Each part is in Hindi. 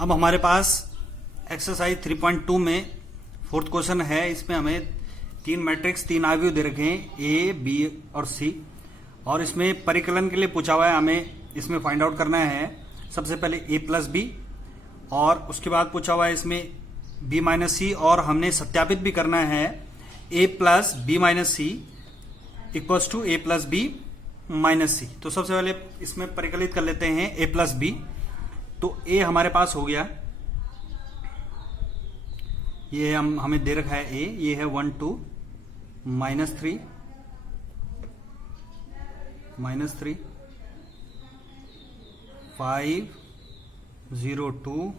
अब हमारे पास एक्सरसाइज 3.2 में फोर्थ क्वेश्चन है। इसमें हमें तीन मैट्रिक्स, तीन आव्यूह दे रखे हैं, ए, बी और सी, और इसमें परिकलन के लिए पूछा हुआ है। हमें इसमें फाइंड आउट करना है सबसे पहले ए प्लस बी, और उसके बाद पूछा हुआ है इसमें बी माइनस सी, और हमने सत्यापित भी करना है a plus b minus c equals to a plus b minus c. तो सबसे पहले इसमें परिकलित कर लेते हैं ए प्लस बी। तो ए हमारे पास हो गया, ये हमें दे रखा है ए, ये है 1 2 -3 5 0 2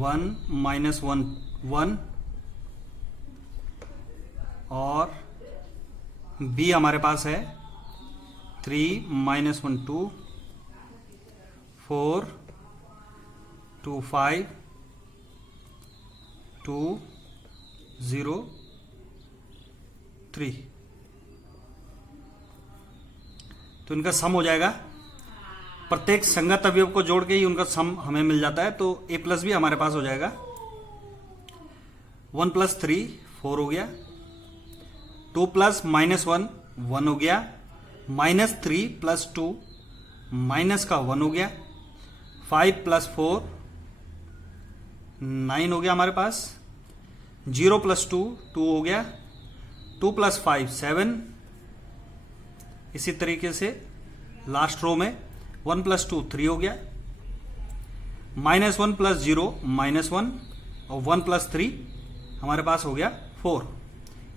1 -1 1, और बी हमारे पास है 3 -1 2 4 2 5 2 0 3। तो इनका सम हो जाएगा, प्रत्येक संगत अवयव को जोड़ के ही उनका सम हमें मिल जाता है। तो ए प्लस बी हमारे पास हो जाएगा 1 + 3 4 हो गया, 2 + -1 1 हो गया, -3 + 2 माइनस का 1 हो गया, 5 + 4 9 हो गया हमारे पास, 0 + 2 2 हो गया, 2 + 5 7। इसी तरीके से लास्ट रो में 1 + 2 3 हो गया, -1 + 0 -1, और 1 + 3 हमारे पास हो गया 4।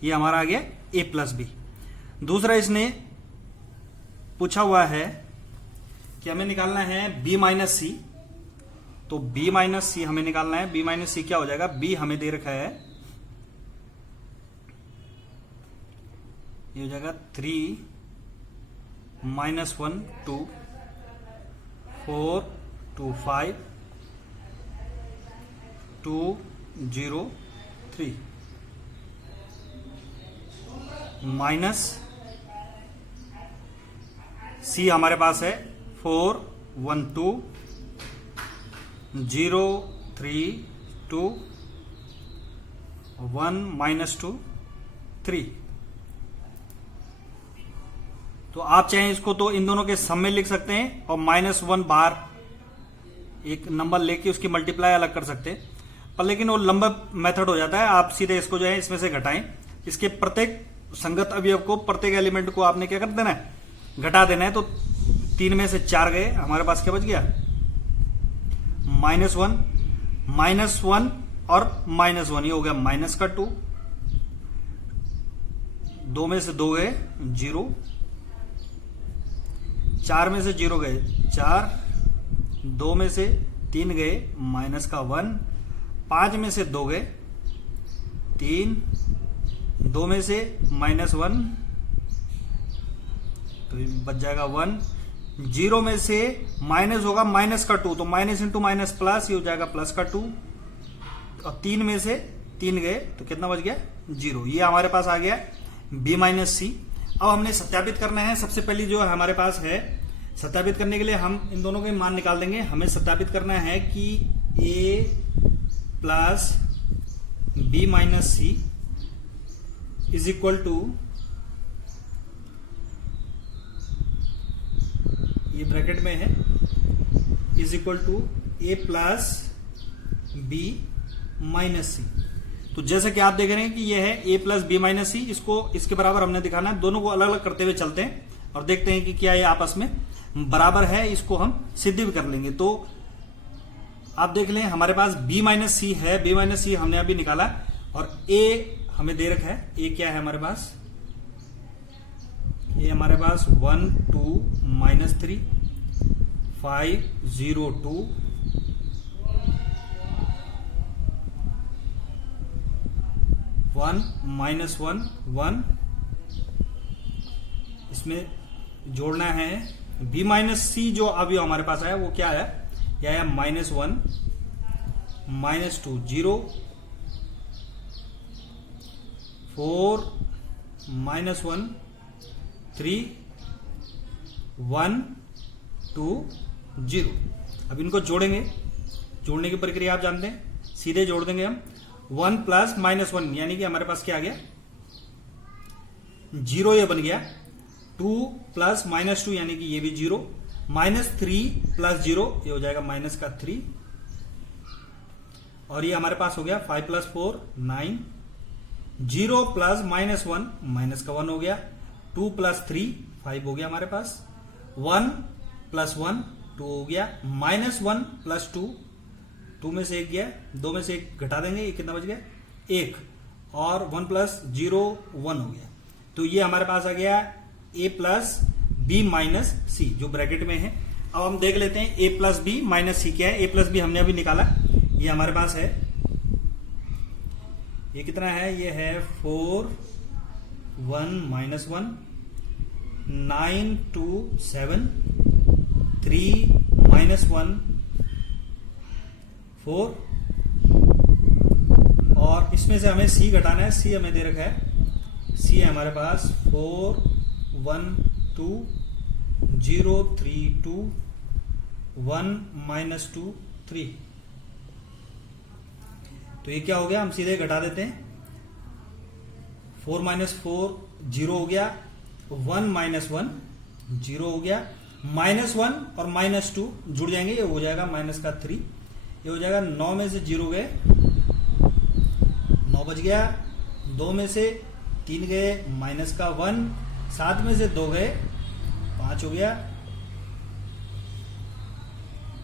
ये हमारा आ गया ए प्लस बी। दूसरा इसने पूछा हुआ है कि हमें निकालना है बी माइनस सी। तो बी माइनस सी हमें निकालना है। बी माइनस सी क्या हो जाएगा, बी हमें दे रखा है, ये हो जाएगा 3 -1 2 4 2 5 2 0 3 माइनस सी हमारे पास है 4 1 2 0 3 2 1 -2 3। तो आप चाहें इसको तो इन दोनों के सम में लिख सकते हैं, और -1 बार एक नंबर लेके उसकी मल्टीप्लाई अलग कर सकते हैं, पर लेकिन वो लंबा मेथड हो जाता है। आप सीधे इसको जो है इसमें से घटाएं। इसके प्रत्येक संगत अवयव को, प्रत्येक एलिमेंट को आपने क्या कर देना है, घटा देना है। तो 3 में से 4 गए, हमारे पास क्या बच गया, -1 और -1, ये हो गया माइनस का 2। 2 में से 2 गए 0, 4 में से 0 गए 4, 2 में से 3 गए माइनस का 1, 5 में से 2 गए 3, 2 में से -1, तो बच जाएगा 1, 0 में से माइनस होगा माइनस का 2, तो माइनस इंटू माइनस प्लस, ये हो जाएगा प्लस का 2, और 3 में से 3 गए तो कितना बच गया 0। ये हमारे पास आ गया बी माइनस सी। अब हमने सत्यापित करना है। सबसे पहली जो हमारे पास है, सत्यापित करने के लिए हम इन दोनों के मान निकाल देंगे। हमें सत्यापित करना है कि a plus b minus c is equal to, ये ब्रैकेट में है, is equal to a plus b minus c. तो जैसे कि आप देख रहे हैं कि ये है ए प्लस बी माइनस सी, इसको इसके बराबर हमने दिखाना है। दोनों को अलग अलग करते हुए चलते हैं और देखते हैं कि क्या ये आपस में बराबर है। इसको हम सिद्ध भी कर लेंगे। तो आप देख लें, हमारे पास बी माइनस सी है, बी माइनस सी हमने अभी निकाला, और ए हमें दे रखा है। ए क्या है हमारे पास, ये हमारे पास 1 2 -3 5 0 2 1 -1 1। इसमें जोड़ना है बी माइनस सी। जो अभी हमारे पास आया वो क्या है, यह है -1 -2 0 4 -1 3 1 2 0। अब इनको जोड़ेंगे, जोड़ने की प्रक्रिया आप जानते हैं, सीधे जोड़ देंगे हम। 1 प्लस माइनस 1 यानी कि हमारे पास क्या आ गया 0, ये बन गया। 2 प्लस माइनस 2 यानी कि ये भी 0। माइनस 3 प्लस 0 ये हो जाएगा माइनस का 3। और ये हमारे पास हो गया 5 प्लस 4 9। 0 प्लस माइनस 1 माइनस का 1 हो गया। 2 प्लस 3 5 हो गया हमारे पास। 1 प्लस 1 2 हो गया। माइनस 1 प्लस 2, 2 में से 1 गया, 2 में से 1 घटा देंगे, ये कितना बच गया 1। और 1 प्लस 0 1 हो गया। तो ये हमारे पास आ गया a प्लस बी माइनस सी जो ब्रैकेट में है। अब हम देख लेते हैं a प्लस बी माइनस सी क्या है। a प्लस बी हमने अभी निकाला, ये हमारे पास है, ये कितना है, ये है 4 1 माइनस 1 9 2 7 3 माइनस 1 4। और इसमें से हमें c घटाना है, c हमें दे रखा है, c है हमारे पास 4 1 2 0 3 2 1 माइनस 2 3। तो ये क्या हो गया, हम सीधे घटा देते हैं। 4 माइनस 4 0 हो गया। 1 माइनस 1 0 हो गया। माइनस 1 और माइनस 2 जुड़ जाएंगे, ये हो जाएगा माइनस का 3। ये हो जाएगा 9 में से 0 गए, 9 बच गया। 2 में से 3 गए, माइनस का 1। 7 में से 2 गए, 5 हो गया।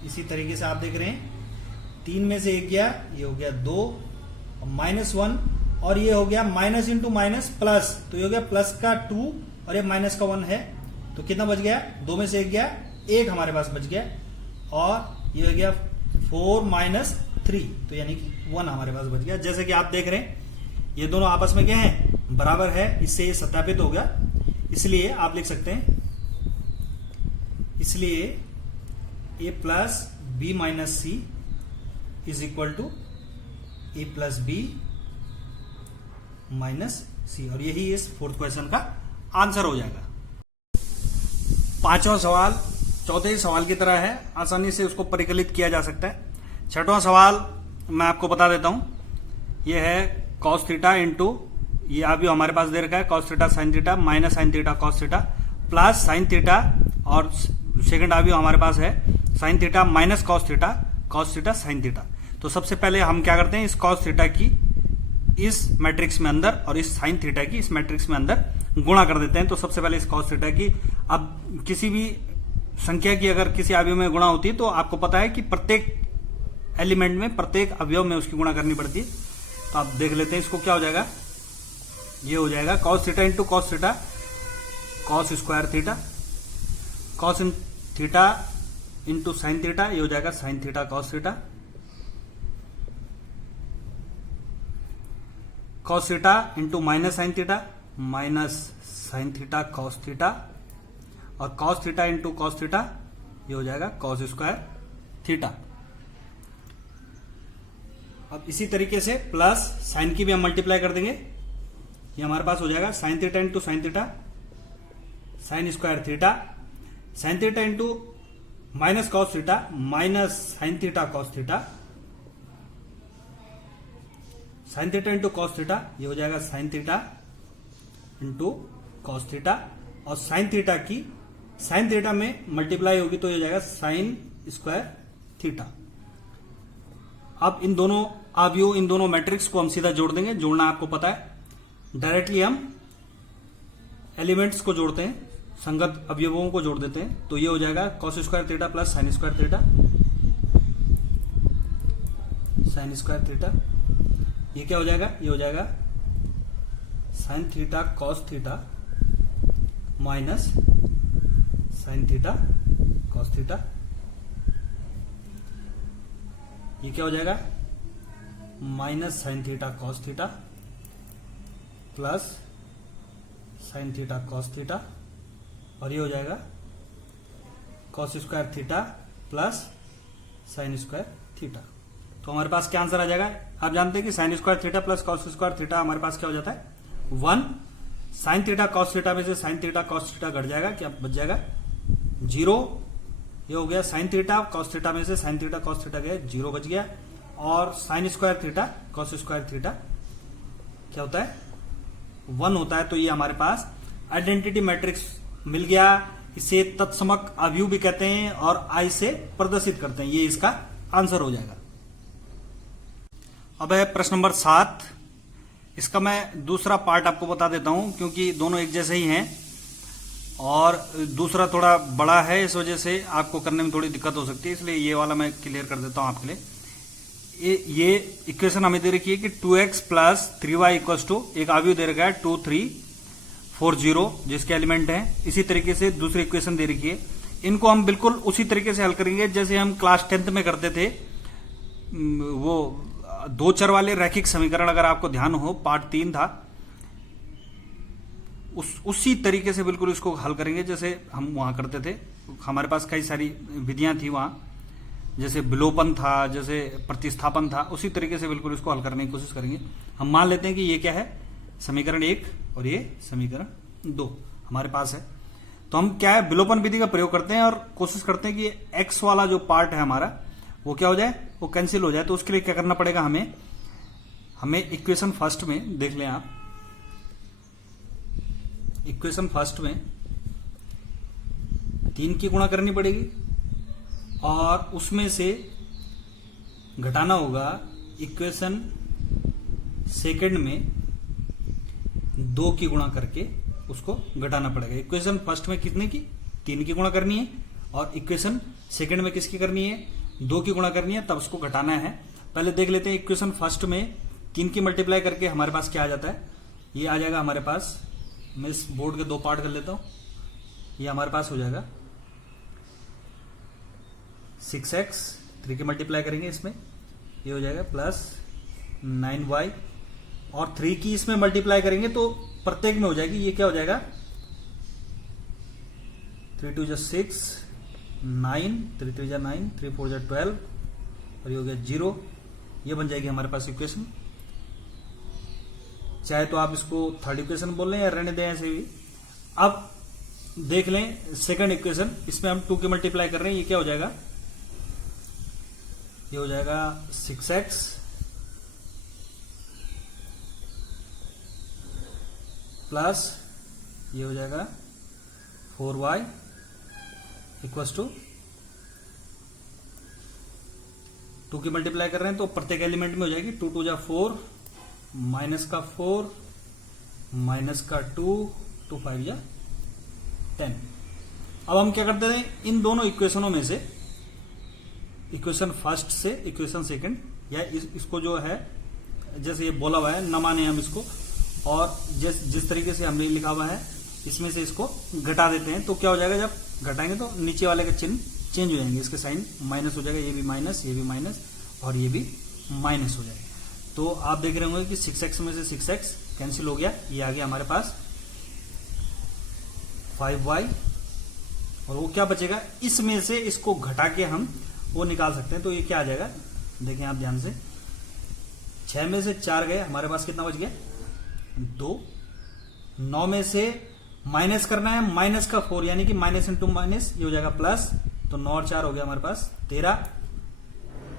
इसी तरीके से आप देख रहे हैं 3 में से 1 गया, ये हो गया 2 और माइनस 1। और ये हो गया माइनस इंटू माइनस प्लस, तो ये हो गया प्लस का 2 और ये माइनस का 1 है। तो कितना बच गया, 2 में से 1 गया, 1 हमारे पास बच गया। और ये हो गया 4 माइनस 3, तो यानी कि 1 हमारे पास बच गया। जैसे कि आप देख रहे हैं ये दोनों आपस में क्या है, बराबर है, इससे ये सत्यापित हो गया। इसलिए आप लिख सकते हैं, इसलिए a plus b minus c is equal to a plus b minus c. और यही इस 4th क्वेश्चन का आंसर हो जाएगा। 5वां सवाल चौथे सवाल की तरह है, आसानी से उसको परिकलित किया जा सकता है। 6वां सवाल मैं आपको बता देता हूं, यह है कॉस थीटा इंटू, ये अभी हमारे पास दे रखा है cos theta sine theta minus sine theta cos theta plus sine theta, और सेकंड अभी हमारे पास है sine theta minus cos theta sine theta. तो सबसे पहले हम क्या करते हैं, इस कॉस थीटा की इस मैट्रिक्स में अंदर और इस साइन थीटा की इस मैट्रिक्स में अंदर गुणा कर देते हैं। तो सबसे पहले इस कॉस थीटा की, अब किसी भी संख्या की अगर किसी अवयव में गुणा होती है तो आपको पता है कि प्रत्येक एलिमेंट में, प्रत्येक अवयव में उसकी गुणा करनी पड़ती है। तो आप देख लेते हैं इसको क्या हो जाएगा, ये हो जाएगा cos theta into cos theta cos square theta, cos theta into sine theta, ये हो जाएगा sine theta cos theta, cos theta into minus sine theta cos theta, और cos theta into cos theta, ये हो जाएगा कॉस स्क्वायर थीटा। अब इसी तरीके से प्लस साइन की भी हम मल्टीप्लाई कर देंगे, ये हमारे पास हो जाएगा sine theta into sine theta sine square theta, sine theta into minus cos theta minus sine theta cos theta, sine theta into cos theta, ये हो जाएगा sine theta into cos theta, और साइन थीटा की साइन थीटा में मल्टीप्लाई होगी तो ये हो जाएगा साइन स्क्वायर थीटा। अब इन दोनों अवयव, इन दोनों मैट्रिक्स को हम सीधा जोड़ देंगे, जोड़ना आपको पता है। डायरेक्टली हम एलिमेंट्स को जोड़ते हैं, संगत अवयवों को जोड़ देते हैं। तो ये हो जाएगा cos square theta plus sine square theta sine square theta, ये क्या हो जाएगा, ये हो जाएगा sine theta cos theta minus sine theta cos theta, ये क्या हो जाएगा minus sine theta cos theta plus sign theta cos theta, और ये हो जाएगा cos square theta plus sine square theta. तो हमारे पास क्या आंसर आ जाएगा, आप जानते हैं कि sine square theta plus cos square theta हमारे पास क्या हो जाता है 1। साइन थीटा कॉस थीटा में से साइन थीटा कॉस थीटा घट जाएगा, क्या बच जाएगा 0। ये हो गया साइन थीटा, कॉस थीटा में से साइन थीटा कॉस थीटा गया, 0 बच गया, और sine square theta cos square theta क्या होता है 1 होता है। तो ये हमारे पास आइडेंटिटी मैट्रिक्स मिल गया। इसे तत्समक अवयव भी कहते हैं और आई से प्रदर्शित करते हैं। ये इसका आंसर हो जाएगा। अब है प्रश्न नंबर 7। इसका मैं दूसरा पार्ट आपको बता देता हूं क्योंकि दोनों एक जैसे ही हैं और दूसरा थोड़ा बड़ा है, इस वजह से आपको करने में थोड़ी दिक्कत हो सकती है, इसलिए ये वाला मैं क्लियर कर देता हूं आपके लिए। ये इक्वेशन हमें दे रखी है कि 2x plus 3y equal to एक अवयव दे रखा है 2 3 4 0 जिसके एलिमेंट हैं। इसी तरीके से दूसरी इक्वेशन दे रखी है। इनको हम बिल्कुल उसी तरीके से हल करेंगे जैसे हम क्लास 10th में करते थे। वो 2 चर वाले रैखिक समीकरण, अगर आपको ध्यान हो, पार्ट 3 था, उसी तरीके से बिल्कुल इसको हल करेंगे जैसे हम वहां करते थे। हमारे पास कई सारी विधियां थी वहां, जैसे विलोपन था, जैसे प्रतिस्थापन था, उसी तरीके से बिल्कुल इसको हल करने की कोशिश करेंगे। हम मान लेते हैं कि ये क्या है, समीकरण 1 और ये समीकरण 2 हमारे पास है। तो हम क्या है, विलोपन विधि का प्रयोग करते हैं और कोशिश करते हैं कि एक्स वाला जो पार्ट है हमारा वो क्या हो जाए, वो कैंसिल हो जाए। तो उसके लिए क्या करना पड़ेगा, हमें इक्वेशन फर्स्ट में देख लें आप। इक्वेशन फर्स्ट में 3 की गुणा करनी पड़ेगी और उसमें से घटाना होगा इक्वेशन सेकंड में 2 की गुणा करके उसको घटाना पड़ेगा। इक्वेशन फर्स्ट में कितने की, 3 की गुणा करनी है, और इक्वेशन सेकंड में किसकी करनी है, 2 की गुणा करनी है, तब उसको घटाना है। पहले देख लेते हैं इक्वेशन फर्स्ट में 3 की मल्टीप्लाई करके हमारे पास क्या आ जाता है। ये आ जाएगा हमारे पास, मैं इस बोर्ड के 2 पार्ट कर लेता हूं। ये हमारे पास हो जाएगा 6x, 3 की मल्टीप्लाई करेंगे इसमें, ये हो जाएगा प्लस 9y, और 3 की इसमें मल्टीप्लाई करेंगे तो प्रत्येक में हो जाएगी। ये क्या हो जाएगा, 3 2 6 9, 3 3 9, 3 4 12, और ये हो गया 0। ये बन जाएगी हमारे पास इक्वेशन। चाहे तो आप इसको थर्ड इक्वेशन बोल लें या रहने दें ऐसे भी। अब देख लें सेकंड इक्वेशन, इसमें हम 2 की मल्टीप्लाई कर रहे हैं। ये क्या हो जाएगा, ये हो जाएगा 6x प्लस ये हो जाएगा 4y इक्वल्स टू 2 की मल्टीप्लाई कर रहे हैं तो प्रत्येक एलिमेंट में हो जाएगी 2 2 4, माइनस का 4, माइनस का 2, 2 5 10। अब हम क्या करते हैं, इन दोनों इक्वेशनों में से इक्वेशन फर्स्ट से इक्वेशन सेकंड, या इसको जो है जैसे ये बोला हुआ है न माने हम इसको, और जिस तरीके से हमने लिखा हुआ है इसमें से इसको घटा देते हैं। तो क्या हो जाएगा, जब घटाएंगे तो नीचे वाले का चिन्ह चेंज हो जाएंगे, इसके साइन माइनस हो जाएगा, ये भी माइनस, ये भी माइनस, और ये भी माइनस हो जाएगा। तो आप देख रहे होंगे कि 6x में से 6x कैंसिल हो गया, ये आ गया हमारे पास 5y, और वो क्या बचेगा, इसमें से इसको घटा के हम वो निकाल सकते हैं। तो ये क्या आ जाएगा, देखें आप ध्यान से, 6 में से 4 गए, हमारे पास कितना बच गया 2। 9 में से माइनस करना है, माइनस का 4, यानी कि माइनस इंटू माइनस, ये हो जाएगा प्लस, तो 9 और 4 हो गया हमारे पास 13।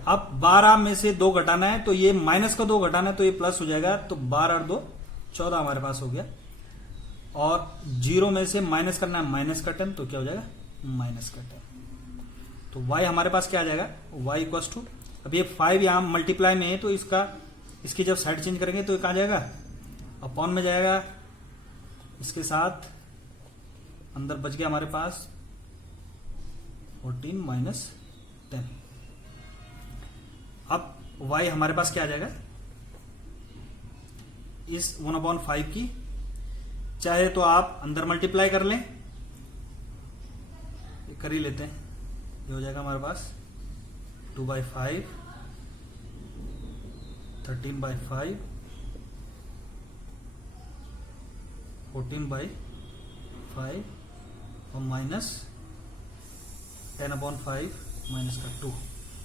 अब 12 में से 2 घटाना है, तो ये माइनस का 2 घटाना है तो ये प्लस हो जाएगा, तो 12 और 2 14 हमारे पास हो गया। और 0 में से माइनस करना है, माइनस का 10, तो क्या हो जाएगा माइनस का 10। तो y हमारे पास क्या आ जाएगा, y इक्वल्स टू, अब ये 5 यहां मल्टीप्लाई में है तो इसकी जब साइड चेंज करेंगे तो ये कहां जाएगा, अपॉन में जाएगा, इसके साथ अंदर बच गया हमारे पास 14 माइनस 10। अब y हमारे पास क्या आ जाएगा, इस 1/5 की चाहे तो आप अंदर मल्टीप्लाई कर लें, कर ही लेते हैं, ये हो जाएगा हमारे पास 2/5, 13/5, 14/5 और माइनस 10/5 माइनस का 2।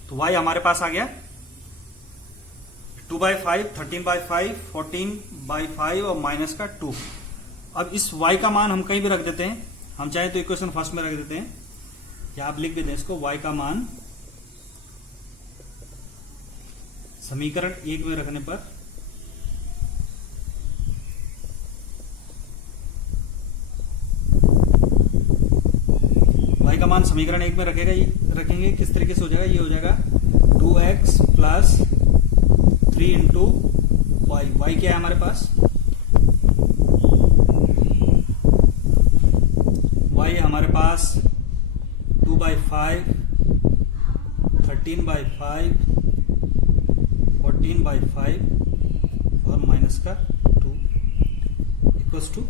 तो y हमारे पास आ गया 2/5, 13/5, 14/5 और माइनस का 2। अब इस y का मान हम कहीं भी रख देते हैं, हम चाहे तो इक्वेशन फर्स्ट में रख देते हैं, या आप लिख भी दें इसको, y का मान समीकरण 1 में रखने पर y का मान समीकरण 1 में रखेंगे किस तरीके से हो जाएगा, ये हो जाएगा 2x plus 3 into Y. Y क्या है हमारे पास, y हमारे पास 2/5, 13/5, 14/5 और माइनस का 2 इक्वल्स टू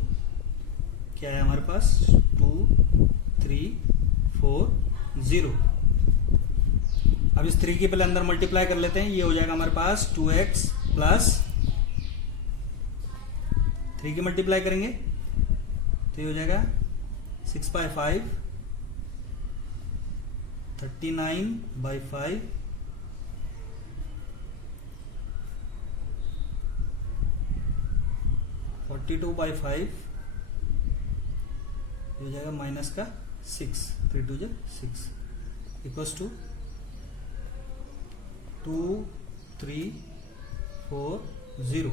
क्या है हमारे पास 2, 3, 4, 0। अब इस 3 के पहले अंदर मल्टीप्लाई कर लेते हैं, ये हो जाएगा हमारे पास 2x प्लस 3 की मल्टीप्लाई करेंगे तो ये हो जाएगा 6/5, 39/5, 42/5, ये हो जाएगा माइनस का 6, 3 2 6 इक्वल्स टू 2, 3, 4, 0।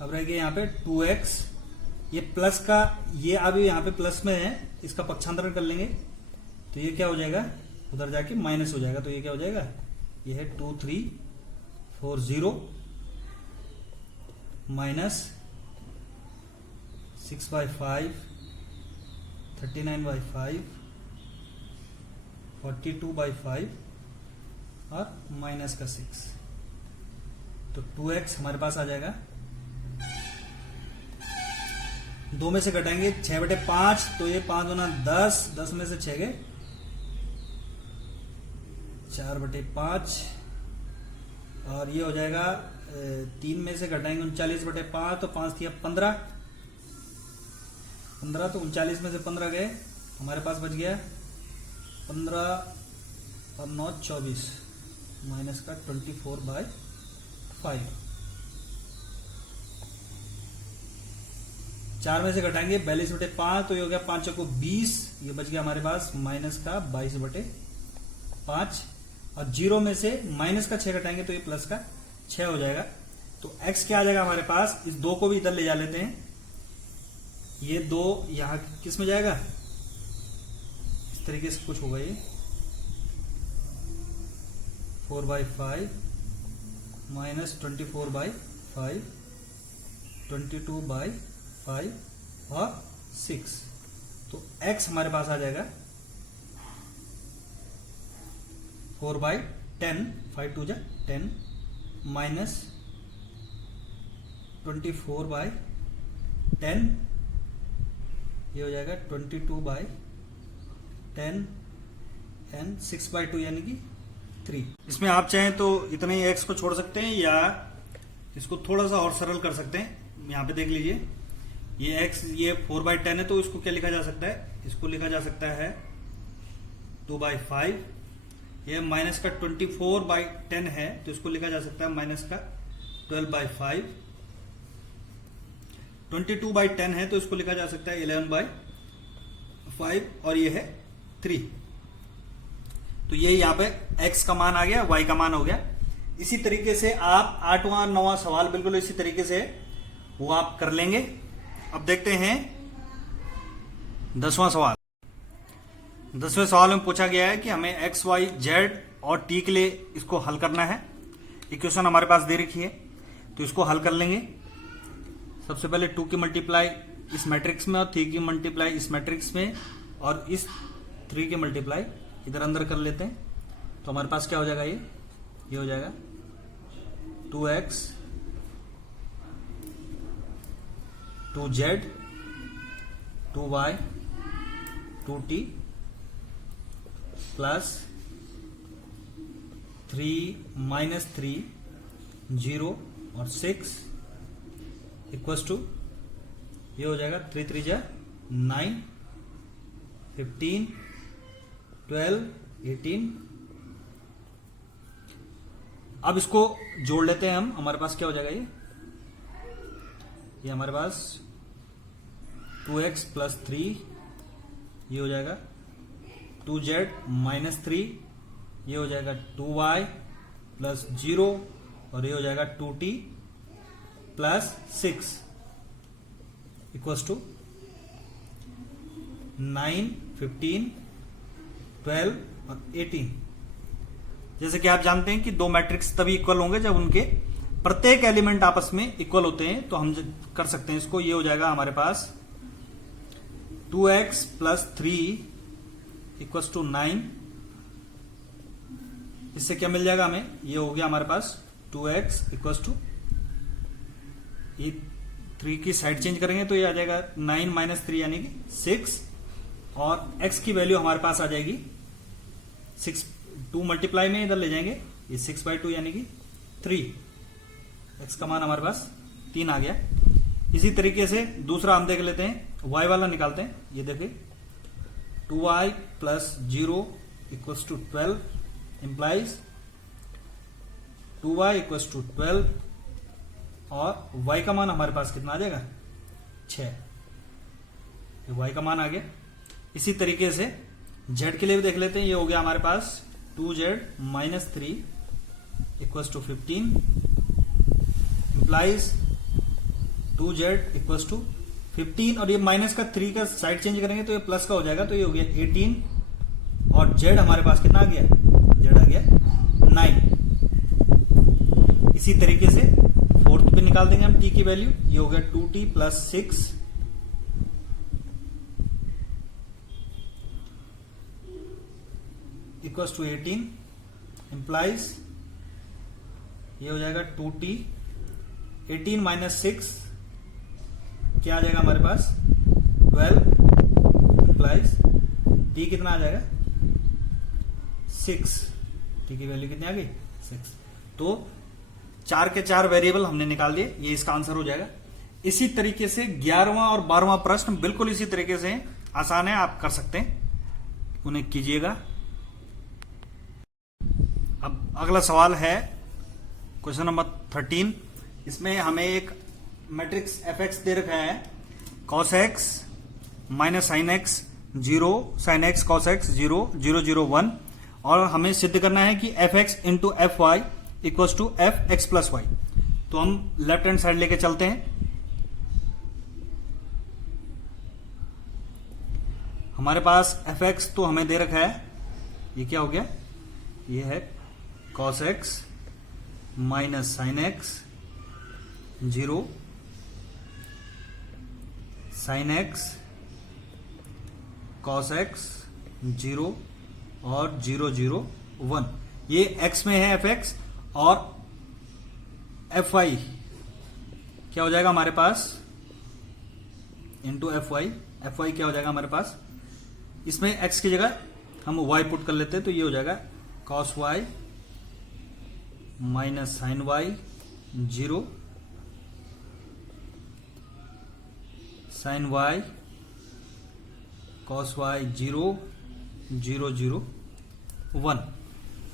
अब रह गया यहाँ पे 2x, ये प्लस का, ये अभी यहाँ पे प्लस में है, इसका पक्षांतरण कर लेंगे तो ये क्या हो जाएगा, उधर जाके माइनस हो जाएगा, तो ये क्या हो जाएगा, ये है 2, 3, 4, 0 माइनस 6/5, 39/5, 42/5 और माइनस का 6, तो 2x हमारे पास आ जाएगा। 2 में से घटाएंगे 6/5, तो ये 5 गुना 10, 10 में से 6 गए 4/5 और ये हो जाएगा 3 में से घटाएंगे 39/5, तो 5 थी 15, तो 39 में से 15 गए, हमारे पास बच गया 15 और 9 24 माइनस का 24/5। 4 में से घटाएंगे 42/5, तो ये हो गया 5 को 20, ये बच गया हमारे पास माइनस का 22/5 और 0 में से माइनस का 6 घटाएंगे तो ये प्लस का 6 हो जाएगा। तो x क्या आ जाएगा हमारे पास, इस 2 को भी इधर ले जा लेते हैं, ये 2 यहां किस में जाएगा, इस तरीके से कुछ होगा, ये 4/5 माइनस 24/5, 22/5 और 6, तो x हमारे पास आ जाएगा 4/10, 5 2 10 माइनस 24/10, ये हो जाएगा 22/10 एंड 6/2 यानी कि 3। इसमें आप चाहें तो इतने ही x को छोड़ सकते हैं या इसको थोड़ा सा और सरल कर सकते हैं। यहां पे देख लीजिए, ये x ये 4/10 है, तो इसको क्या लिखा जा सकता है, इसको लिखा जा सकता है 2/5। ये माइनस का 24/10 है, तो इसको लिखा जा सकता है माइनस का 12/5। 22/10 है, तो इसको लिखा जा सकता है 11/5 और ये है 3। तो ये यहाँ पे x का मान आ गया, y का मान हो गया। इसी तरीके से आप 8वां 9वां सवाल बिल्कुल इसी तरीके से वो आप कर लेंगे। अब देखते हैं 10वां सवाल। 10वें सवाल में पूछा गया है कि हमें x, y, z और t के लिए इसको हल करना है। इक्वेशन हमारे पास दे रखी है, तो इसको हल कर लेंगे। सबसे पहले 2 की मल्टीप्लाई इस मैट्रिक्स में और 3 की मल्टीप्लाई इस मैट्रिक्स में और इस 3 की मल्टीप्लाई इधर अंदर कर लेते हैं। तो हमारे पास क्या हो जाएगा, ये हो जाएगा 2x 2z 2y 2t plus 3 minus 3 0 और 6 इक्वल्स टू ये हो जाएगा 3 3 जा 9 15 12 18। अब इसको जोड़ लेते हैं हम, हमारे पास क्या हो जाएगा, ये हमारे पास 2x प्लस 3 ये हो जाएगा 2z माइनस 3, ये हो जाएगा 2y प्लस 0 और ये हो जाएगा 2t प्लस 6 इक्वल्स टू 9, 15, 12 और 18। जैसे कि आप जानते हैं कि दो मैट्रिक्स तभी इक्वल होंगे जब उनके प्रत्येक एलिमेंट आपस में इक्वल होते हैं। तो हम कर सकते हैं इसको, ये हो जाएगा हमारे पास 2x प्लस 3 इक्वल्स टू 9। इससे क्या मिल जाएगा हमें, ये हो गया हमारे पास 2x इक्वल्स टू, ये 3 की साइड चेंज करेंगे तो ये आ जाएगा 9 माइनस 3 यानी कि 6, और x की वैल्यू हमारे पास आ जाएगी 6, 2 मल्टीप्लाई में इधर ले जाएंगे, ये 6/2 यानी कि 3, x का मान हमारे पास 3 आ गया। इसी तरीके से दूसरा हम देख लेते हैं, y वाला निकालते हैं। ये देखिए 2y plus 0 equals to 12 implies 2y equals to 12, और y का मान हमारे पास कितना आ जाएगा 6, ये y का मान आ गया। इसी तरीके से z के लिए भी देख लेते हैं। ये हो गया हमारे पास 2z minus 3 equals to 15 implies 2z equals to 15, और ये माइनस का 3 का साइड चेंज करेंगे तो ये प्लस का हो जाएगा, तो ये हो गया 18, और z हमारे पास कितना आ गया, z आ गया 9। इसी तरीके से फोर्थ पे निकाल देंगे हम t की वैल्यू, ये हो गया 2t plus 6 equals to 18 implies, ये हो जाएगा 2t, 18 माइनस 6 क्या आ जाएगा हमारे पास 12 इंप्लाइज t कितना आ जाएगा 6, t की वैल्यू कितनी आ गई 6। तो 4 के 4 वेरिएबल हमने निकाल दिए, ये इसका आंसर हो जाएगा। इसी तरीके से 11वां और 12वां प्रश्न बिल्कुल इसी तरीके से आसान है, आप कर सकते हैं, उन्हें कीजिएगा। अब अगला सवाल है क्वेश्चन नंबर 13। इसमें हमें एक मैट्रिक्स fx दे रखा है, cos x minus sine x 0, sine x cos x 0, 0, 0, 1, और हमें सिद्ध करना है कि fx into f y equals to f x plus y. तो हम लेफ्ट हैंड साइड लेके चलते हैं। हमारे पास fx तो हमें दे रखा है, ये क्या हो गया, ये है cos x minus sine x 0, sine x cos x 0 और 0, 0, 1। ये x में है fx, और fy क्या हो जाएगा हमारे पास इंटू fy क्या हो जाएगा हमारे पास, इसमें x की जगह हम y पुट कर लेते हैं, तो ये हो जाएगा cos y minus sine y 0, sine y cos y 0, 0, 0, 1।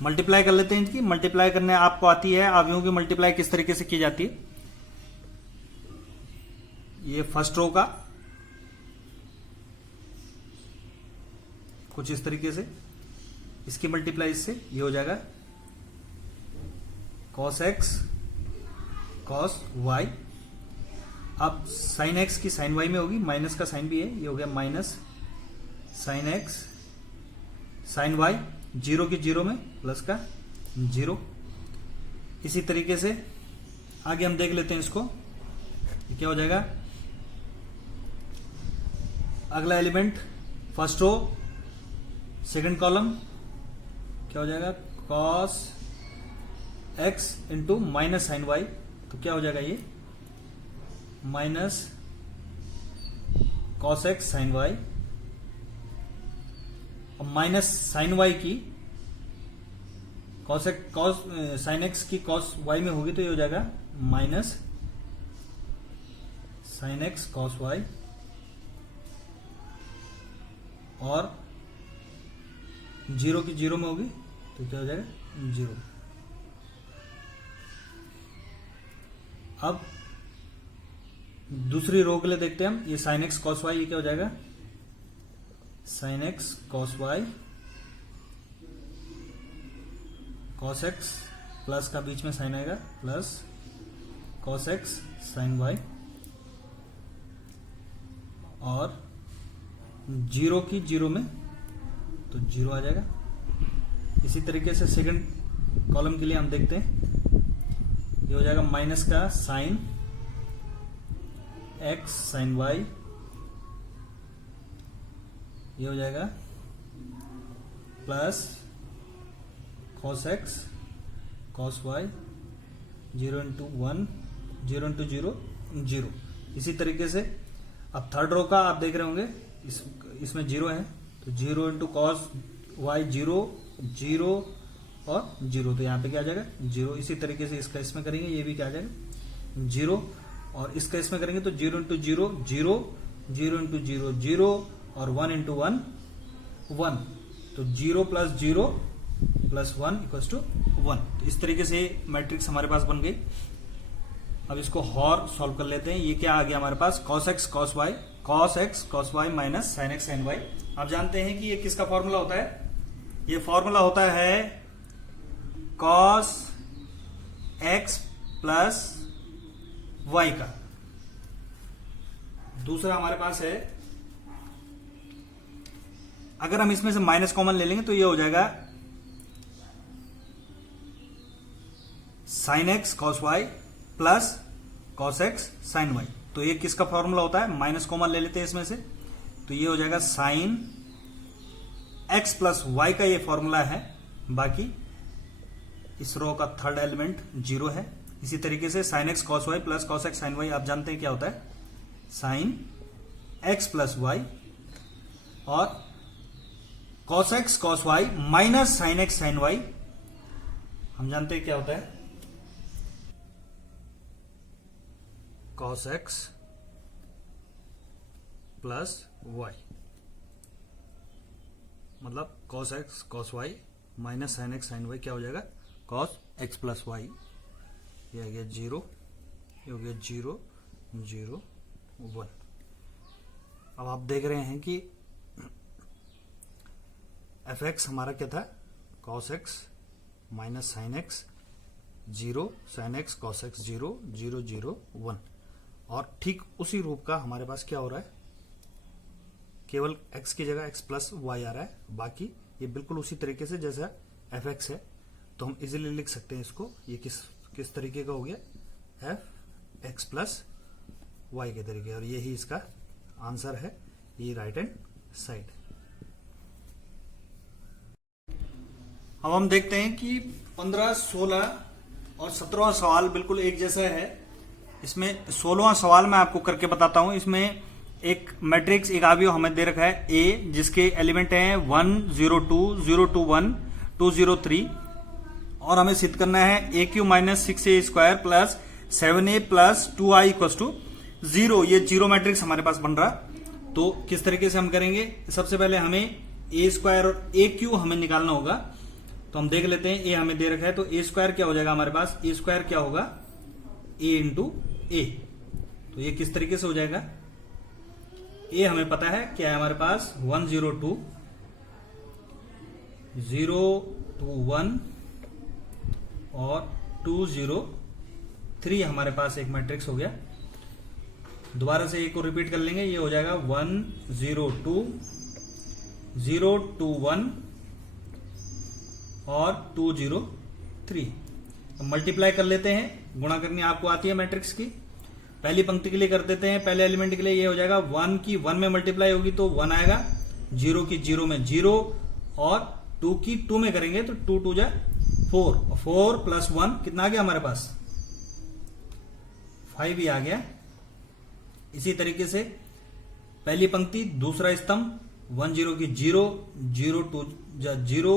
Multiply कर लेते हैं इनकी। मल्टीप्लाई करने आपको आती है, आवियों की मल्टीप्लाई किस तरीके से की जाती है। ये फर्स्ट रो का कुछ इस तरीके से, इसकी मल्टीप्लाई इससे, ये हो जाएगा cos x cos y। अब साइन x की साइन y में होगी, माइनस का साइन भी है, ये हो गया minus sine x sine y, 0 की 0 में प्लस का 0। इसी तरीके से आगे हम देख लेते हैं इसको, ये क्या हो जाएगा, अगला element first row second column क्या हो जाएगा cos x into minus sine y, तो क्या हो जाएगा ये minus cos x sine y, और माइनस साइन y की cos साइन x की cos y में होगी, तो ये हो जाएगा minus sine x cos y, और 0 की 0 में होगी, तो क्या हो जाएगा 0। अब दूसरी रो के लिए देखते हैं हम, ये साइन एक्स कॉस वाई, ये क्या हो जाएगा sine x cos y cos x plus का बीच में साइन आएगा plus cos x sine y और जीरो की जीरो में तो जीरो आ जाएगा। इसी तरीके से सेकंड कॉलम के लिए हम देखते हैं, ये हो जाएगा माइनस का साइन एक्स साइन वाई, ये हो जाएगा plus cos x cos y, 0 into 1 0 into 0 0। इसी तरीके से अब थर्ड रो का आप देख रहे होंगे, इसमें 0 है तो 0 इंटू कॉस वाई 0 0 और 0, तो यहाँ पे क्या आ जाएगा 0। इसी तरीके से इसका इसमें करेंगे, ये भी क्या आ जाएगा 0, और इसका इसमें करेंगे तो 0 इंटू 0 0 0 इंटू 0 0 और 1 इंटू 1 1, तो 0 प्लस 0 प्लस 1 इक्वल्स टू 1। तो इस तरीके से मैट्रिक्स हमारे पास बन गई। अब इसको और सॉल्व कर लेते हैं। ये क्या आ गया हमारे पास, cos x cos y minus sin x sin y। आप जानते हैं कि ये किसका फॉर्मूला होता है, ये फॉर्मूला होता है cos x प्लस y का। दूसरा हमारे पास है, अगर हम इसमें से माइनस कॉमन ले लेंगे तो ये हो जाएगा sin x cos y plus cos x sin y। तो ये किसका फॉर्मूला होता है, माइनस कॉमन ले लेते हैं इसमें से, तो ये हो जाएगा sin x प्लस y का ये फॉर्मूला है। बाकी इस रो का थर्ड एलिमेंट 0 है। इसी तरीके से sin x cos y plus cos x sin y आप जानते हैं क्या होता है, sin x प्लस y और cos x cos y minus sin x sin y हम जानते हैं क्या होता है, cos x प्लस y, मतलब cos x cos y minus sin x sin y क्या हो जाएगा, cos x प्लस y। ये आ गया 0, ये हो गया 0 0 1। अब आप देख रहे हैं कि एफ एक्स हमारा क्या था, cos x minus sin x 0 sin x cos x 0 0 0 1, और ठीक उसी रूप का हमारे पास क्या हो रहा है, केवल x की जगह x प्लस y आ रहा है। बाकी ये बिल्कुल उसी तरीके से जैसा एफ एक्स है, तो हम इजीली लिख सकते हैं इसको। ये किस तरीके का हो गया, एफ एक्स प्लस वाई के तरीके, और यही इसका आंसर है, ये राइट हैंड साइड। अब हम देखते हैं कि 15, 16 और 17वां सवाल बिल्कुल एक जैसा है। इसमें 16वां सवाल मैं आपको करके बताता हूं। इसमें एक मैट्रिक्स, एक अवयव हमें दे रखा है A, जिसके एलिमेंट हैं 1 0 2 0 2 1 2 0 3, और हमें सिद्ध करना है AQ minus 6A square plus 7A plus 2I equal to 0। ये जीरो मैट्रिक्स हमारे पास बन रहा। तो किस तरीके से हम करेंगे, सबसे पहले हमें A स्क्वायर और AQ हमें निकालना होगा। तो हम देख लेते हैं, A हमें दे रखा है तो A स्क्वायर क्या हो जाएगा हमारे पास, A स्क्वायर क्या होगा A इंटू A। तो ये किस तरीके से हो जाएगा, A हमें पता है क्या है हमारे पास, 1 0 2 0 2 1 और 2 0 3 हमारे पास एक मैट्रिक्स हो गया। दोबारा से A को रिपीट कर लेंगे, ये हो जाएगा 1 0 2 0 2 1 और 2 0 3। मल्टीप्लाई कर लेते हैं, गुणा करनी आपको आती है मैट्रिक्स की। पहली पंक्ति के लिए कर देते हैं, पहले एलिमेंट के लिए ये हो जाएगा 1 की 1 में मल्टीप्लाई होगी तो 1 आएगा, 0 की 0 में 0, और 2 की 2 में करेंगे तो 2 2 जा 4, 4 प्लस 1 कितना आ गया हमारे पास, 5 ही आ गया। इसी तरीके से पहली पंक्ति दूसरा स्तंभ 1 0 की 0 0 2 जा 0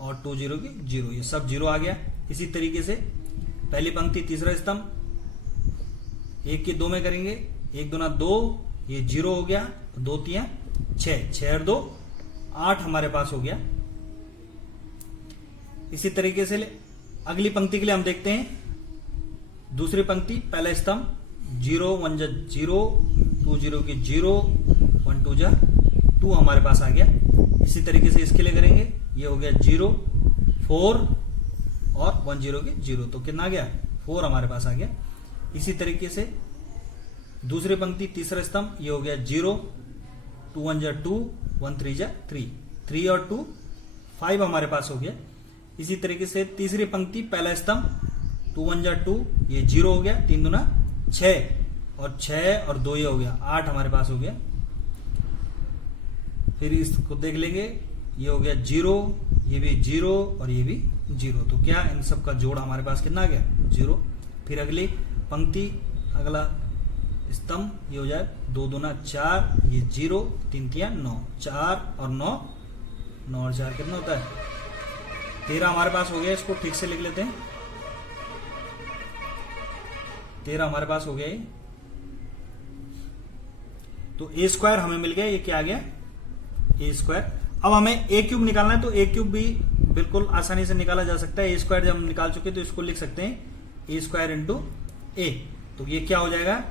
और 2 0 की 0, ये सब 0 आ गया। इसी तरीके से पहली पंक्ति तीसरा स्तंभ 1 की 2 में करेंगे, 1 दूना 2, ये 0 हो गया, 2 3 6, 6 और 2 8 हमारे पास हो गया। इसी तरीके से अगली पंक्ति के लिए हम देखते हैं, दूसरी पंक्ति पहला स्तंभ 0 1 जा 0 2 0 की 0 1 2 जा 2 हमारे पास आ गया। इसी तरीके से इसके लिए करेंगे, ये हो गया 0 4 और 1 0 के 0, तो कितना आ गया 4 हमारे पास आ गया। इसी तरीके से दूसरी पंक्ति तीसरा स्तंभ ये हो गया 0, 2 1 जा 2, 1 3 जा 3, 3 और 2 5 हमारे पास हो गया। इसी तरीके से तीसरी पंक्ति पहला स्तंभ 2 1 जा 2, ये 0 हो गया, 3 दूना 6 और 6 और 2 ये हो गया 8 हमारे पास हो गया। फिर इसको देख लेंगे, ये हो गया 0, ये भी 0 और ये भी 0, तो क्या इन सब का जोड़ हमारे पास कितना आ गया 0। फिर अगली पंक्ति अगला स्तंभ ये हो जाए 2 दूना 4, ये 0, 3 3 9, 4 और 9, 9 और 4 कितना होता है 13 हमारे पास हो गया। इसको ठीक से लिख लेते हैं, 13 हमारे पास हो गया ये। तो ए स्क्वायर हमें मिल गया, ये क्या आ गया ए स्क्वायर। अब हमें ए क्यूब निकालना है, तो ए क्यूब भी बिल्कुल आसानी से निकाला जा सकता है। ए स्क्वायर जब हम निकाल चुके तो इसको लिख सकते हैं ए स्क्वायर इंटू ए, तो ये क्या हो जाएगा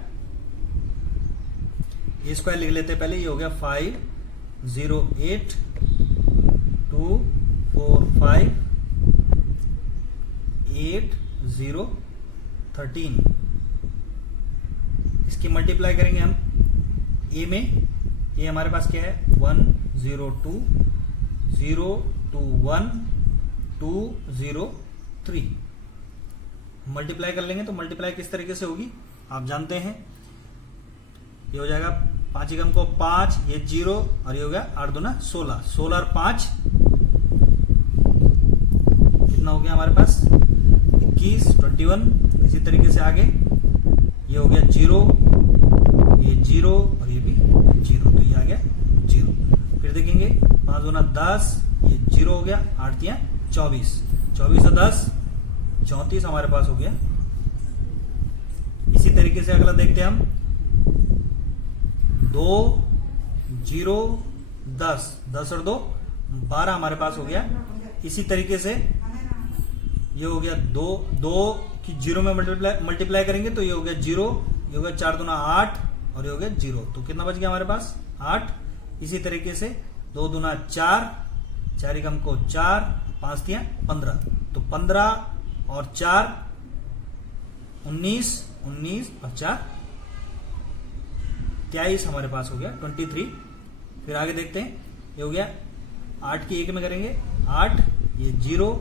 ए स्क्वायर लिख लेते हैं पहले, ये हो गया 5 0 8 2 4 5 8 0 13। इसकी मल्टीप्लाई करेंगे हम ए में, ये हमारे पास क्या है 1 0 2 0 2 1 2 0 3। मल्टीप्लाई कर लेंगे, तो मल्टीप्लाई किस तरीके से होगी आप जानते हैं, ये हो जाएगा 5 एकम को 5, ये 0 और ये हो गया 8 दूना 16, 16 और 5 कितना हो गया हमारे पास 21 21। इसी तरीके से आगे ये हो गया 0, ये 0 और ये भी 0, तो ये आ गया 0। फिर देखेंगे 5 दूना 10, ये 0 हो गया, 8 3 24, 24 और 10 34 हमारे पास हो गया। इसी तरीके से अगला देखते हैं हम 2 0 10, 10 और 2 12 हमारे पास हो गया। इसी तरीके से ये हो गया 2 की 0 में मल्टीप्लाई करेंगे तो ये हो गया 0, ये हो गया 4 दूना 8 और ये हो गया 0, तो कितना बच गया हमारे पास 8। इसी तरीके से 2 दूना 4, 4 एकम को 4, 5 3 15, तो 15 और 4 19, 19 और 4 23 हमारे पास हो गया 23। फिर आगे देखते हैं, ये हो गया 8 की 1 में करेंगे 8, ये 0,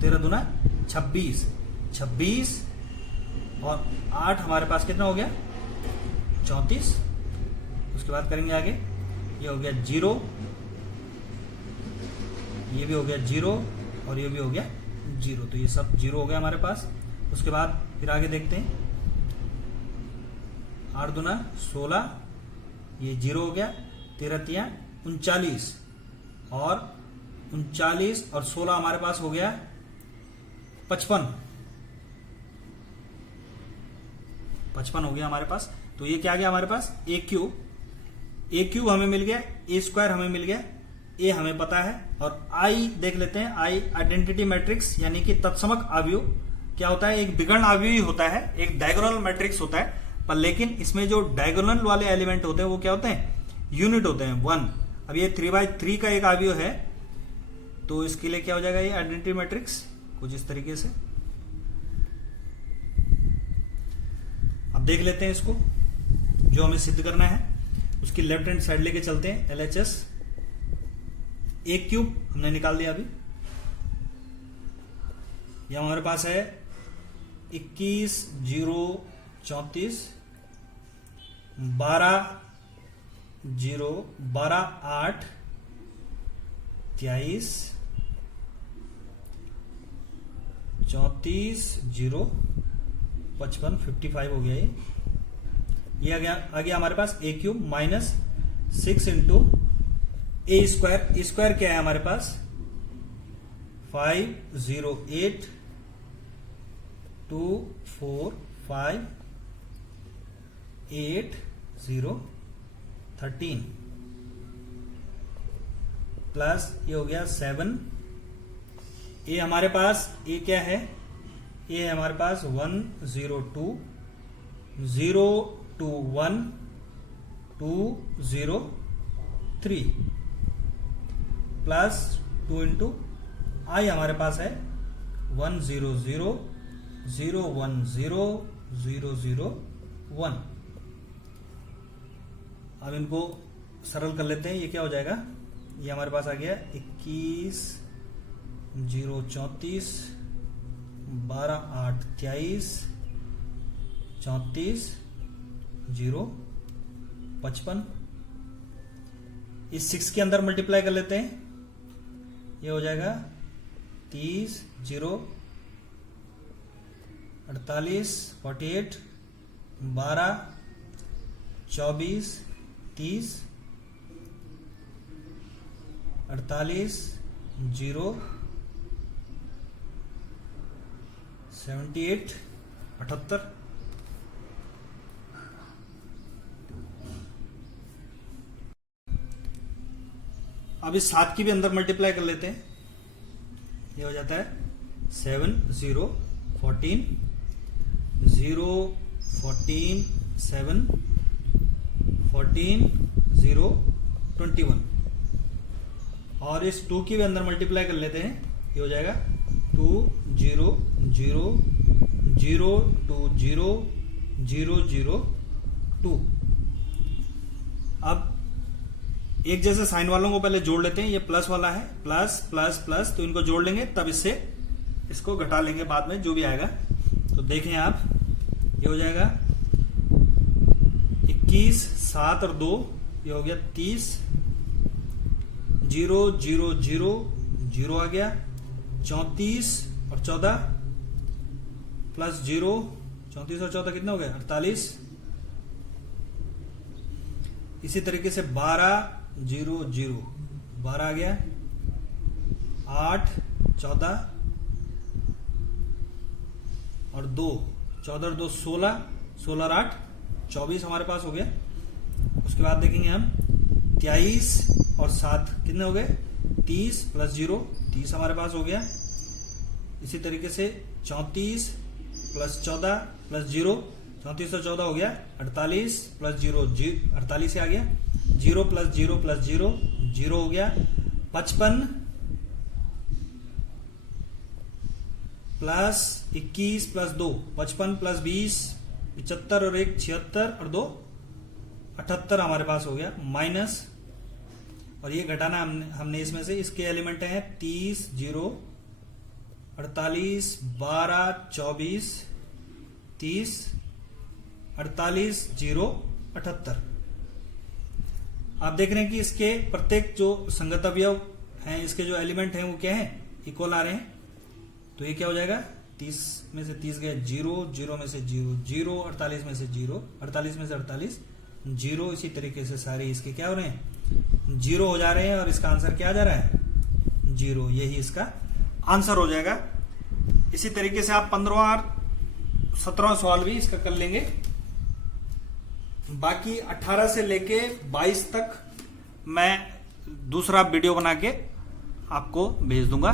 13 दूना 26, 26 और 8 हमारे पास कितना हो गया 34। उसके बाद करेंगे आगे, ये हो गया 0, ये भी हो गया 0 और ये भी हो गया 0, तो ये सब 0 हो गया हमारे पास। उसके बाद फिर आगे देखते हैं 8 दूना 16, ये 0 हो गया, 13 3 39 और 39 और 16 हमारे पास हो गया 55 हो गया हमारे पास। तो ये क्या आ गया हमारे पास ए क्यूब हमें मिल गया, ए स्क्वायर हमें मिल गया, ए हमें पता है। और आई देख लेते हैं, आई आइडेंटिटी मैट्रिक्स यानी कि तत्समक अवयव क्या होता है, एक विकर्ण अवयव ही होता है, एक डायगोनल मैट्रिक्स होता है, पर लेकिन इसमें जो डायगोनल वाले एलिमेंट होते हैं वो क्या होते हैं यूनिट होते हैं 1। अब ये 3/3 का एक अवयव है, तो इसके लिए क्या हो जाएगा ये आइडेंटिटी मैट्रिक्स कुछ इस तरीके से। अब देख लेते हैं इसको, जो हमें सिद्ध करना है उसकी लेफ्ट हैंड साइड लेके चलते हैं। LHS ए क्यूब हमने निकाल दिया अभी, यह हमारे पास है 21 0 34 12 0 12 8 23 34 0 55 55 हो गया ये आ गया हमारे पास ए क्यूब माइनस 6 इंटू ए स्क्वायर। ए स्क्वायर क्या है हमारे पास 5 0 8 2 4 5 8 0 13 प्लस ये हो गया 7। ए हमारे पास ए क्या है, ए है हमारे पास 1 0 2 0 2 1 2 0 3 प्लस 2 इंटू आई हमारे पास है 1 0 0 0 1 0 0 0 1। अब इनको सरल कर लेते हैं। ये क्या हो जाएगा, ये हमारे पास आ गया 21 0 34 12 8 23 34 0 55। इस 6 के अंदर मल्टीप्लाई कर लेते हैं। ये हो जाएगा 30 0 48 48 12 24 30 48 0 78 78। अब इस 7 की भी अंदर मल्टीप्लाई कर लेते हैं। ये हो जाता है 7 0 14 0 14 7 14 0 21। और इस 2 की भी अंदर मल्टीप्लाई कर लेते हैं। ये हो जाएगा 2 0 0 0 2 0 0 0 2। अब एक जैसे साइन वालों को पहले जोड़ लेते हैं। ये प्लस वाला है, प्लस प्लस प्लस, तो इनको जोड़ लेंगे, तब इससे इसको घटा लेंगे बाद में जो भी आएगा। तो देखें आप, ये हो जाएगा 21 7 और 2, ये हो गया 30 0 0 0 0 आ गया 34 और 14 प्लस 0 34 और 14 कितना हो गया 48। इसी तरीके से 12 0 0 12 आ गया 8 14 और 2 14 और 2 16 16 और 8 24 हमारे पास हो गया। उसके बाद देखेंगे हम 23 और 7 कितने हो गए 30 प्लस 0 30 हमारे पास हो गया। इसी तरीके से 34 प्लस 14 प्लस 0 34 और 14 हो गया 48 प्लस 0 48 से आ गया 0 प्लस 0 प्लस 0 0 हो गया 55 प्लस 21 प्लस 2 55 प्लस 20 75 और 1 76 और 2 78 हमारे पास हो गया माइनस। और ये घटाना हमने इसमें से इसके एलिमेंट हैं 30 0 48 12 24 30 48 0 78। आप देख रहे हैं कि इसके प्रत्येक जो संगत अवयव हैं, इसके जो एलिमेंट हैं वो क्या है इक्वल आ रहे हैं। तो ये क्या हो जाएगा 30 में से 30 गए 0 0 में से 0 0 48 में से 0 48 में से 48 0। इसी तरीके से सारे इसके क्या हो रहे हैं 0 हो जा रहे हैं और इसका आंसर क्या आ जा रहा है 0। यही इसका आंसर हो जाएगा। इसी तरीके से आप 15 और 17 सवाल भी इसका कर लेंगे। बाकी 18 से लेके 22 तक मैं दूसरा वीडियो बना के आपको भेज दूंगा।